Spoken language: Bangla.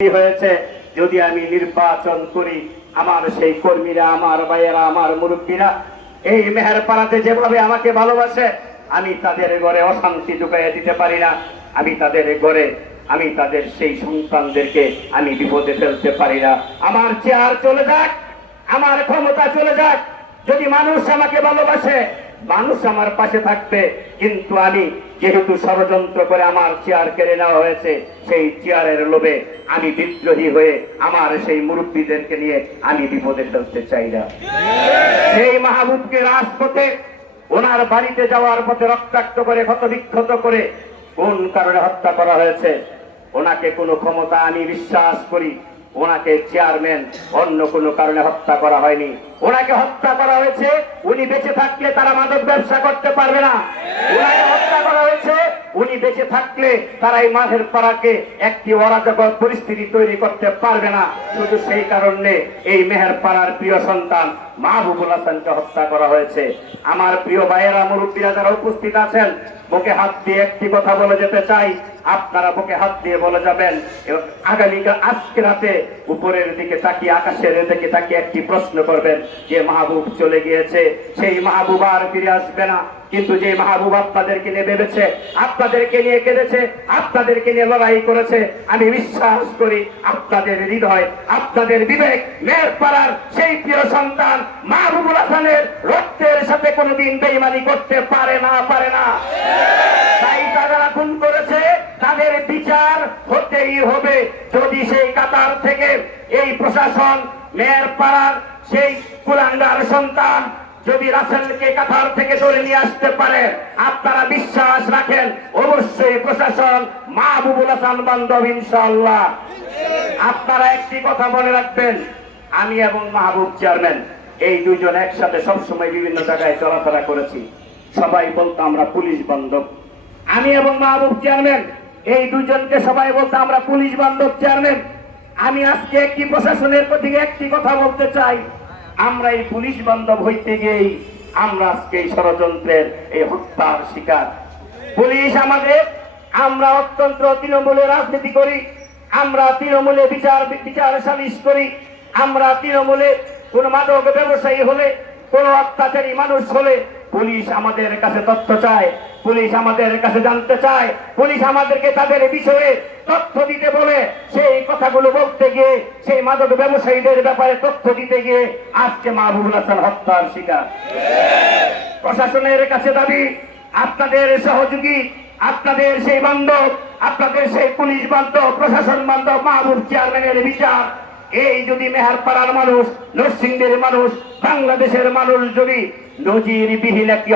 হয়েছে যদি আমি নির্বাচন করি আমার সেই কর্মীরা আমার ভাইয়েরা আমার মুরব্বীরা এই মেহেরপাড়াতে যেভাবে আমাকে ভালোবাসে আমি তাদের ঘরে অশান্তি ঢুকাইয়া দিতে পারি না। আমি তাদের ঘরে আমি তাদের সেই সন্তানদেরকে আমি বিপদে ফেলতে পারি না। আমার চেয়ার চলে যাক, আমার ক্ষমতা চলে যাক, যদি মানুষ আমাকে ভালোবাসে মানুষ আমার পাশে থাকবে। কিন্তু আমি যেহেতু ষড়যন্ত্র করে আমার চেয়ার কেড়ে নেওয়া হয়েছে সেই চেয়ারের লোভে আমি বিদ্রোহী হয়ে আমার সেই মুরব্বীদেরকে নিয়ে আমি বিপদে ফেলতে চাই না। সেই মাহবুবকে রাজপথে ওনার বাড়িতে যাওয়ার পথে রক্তাক্ত করে ক্ষতবিক্ষত করে কোন কারণে হত্যা করা হয়েছে ওনাকে কোনো ক্ষমতা আমি বিশ্বাস করি ওনাকে চেয়ারম্যান অন্য কোনো কারণে হত্যা করা হয়নি। ওনাকে হত্যা করা হয়েছে উনি বেঁচে থাকলে তারা মাদক ব্যবসা করতে পারবে না। ওনাকে হত্যা করা হয়েছে উনি বেঁচে থাকলে তারা এই মেহেরপাড়াকে একটি অরাজক পরিস্থিতি তৈরি করতে পারবে না। শুধু সেই কারণে এই মেহেরপাড়ার প্রিয় সন্তান মাহবুবুল হাসানকে হত্যা করা হয়েছে। আমার প্রিয় ভাইয়েরা মুরব্বীরা যারা উপস্থিত আছেন বুকে হাত দিয়ে একটি কথা বলে যেতে চাই, আপনারা বুকে হাত দিয়ে বলে যাবেন এবং আগামীকাল আজকে রাতে উপরের দিকে তাকিয়ে আকাশের দিকে তাকিয়ে একটি প্রশ্ন করবেন যে মাহবুব চলে গিয়েছে সেই মাহবুব আর ফিরে আসবে না। কিন্তু যে মাহবুব আপনাদেরকে নিয়ে ভেবেছে আপনাদেরকে নিয়ে কেঁদেছে আপনাদেরকে নিয়ে লড়াই করেছে আমি বিশ্বাস করি আপনাদের হৃদয় আপনাদের বিবেক মেহেরপাড়ার সেই প্রিয় সন্তান মাহবুবুল হাসানের রক্তের সাথে কোনোদিন বেঈমানি করতে পারে না। তাই যারা খুন করেছে তাদের বিচার হতেই হবে। যদি সেই কাতার থেকে এই প্রশাসন মেহেরপাড়ার সেই কুলাঙ্গার সন্তান যদি রাসেলকে কাতার থেকে ধরে নিয়ে আসতে পারে আপনারা বিশ্বাস রাখেন অবশ্যই প্রশাসন মাহবুবুল হাসান বান্ধব ইনশাআল্লাহ। আপনারা একটি কথা মনে রাখবেন, আমি এবং মাহবুব চেয়ারম্যান এই দুইজন একসাথে সবসময় বিভিন্ন জায়গায় চলাফেরা করেছি। সবাই বলতো আমরা পুলিশ বান্ধব। আমি এবং মাহবুব চেয়ারম্যান এই দুইজনকে সবাই বলতো আমরা পুলিশ বান্ধব চেয়ারম্যান। আমি আজকে একটি প্রশাসনের প্রতি একটি কথা বলতে চাই, আমরা এই পুলিশ বান্ধব হইতে গিয়েই আমরা আজকে এই ষড়যন্ত্রের এই হত্যার শিকার। পুলিশ আমাদের আমরা অত্যন্ত তৃণমূলে রাজনীতি করি, আমরা তৃণমূলে বিচার সালিশ করি, আমরা তৃণমূলে কোন মাদক ব্যবসায়ী হলে কোন অত্যাচারী মানুষ হলে পুলিশ আমাদের কাছে তথ্য চায়, পুলিশ আমাদের কাছে জানতে চায়, পুলিশ আমাদেরকে তাদের বিষয়ে তথ্য দিতে বলে। সেই কথাগুলো বলতে গিয়ে সেই মাদক ব্যবসায়ীদের ব্যাপারে তথ্য দিতে গিয়ে আজকে মাহবুবুল হাসান হত্যার শিকার। প্রশাসনের কাছে দাবি আপনাদের সহযোগী আপনাদের সেই বান্ধব আপনাদের সেই পুলিশ বান্ধব প্রশাসন বান্ধব মাহবুব চেয়ারম্যানের বিচার এই যদি মেহেরপাড়ার মানুষ নরসিংদীর মানুষ বাংলাদেশের মানুষ যদি নজিরবিহীন একটি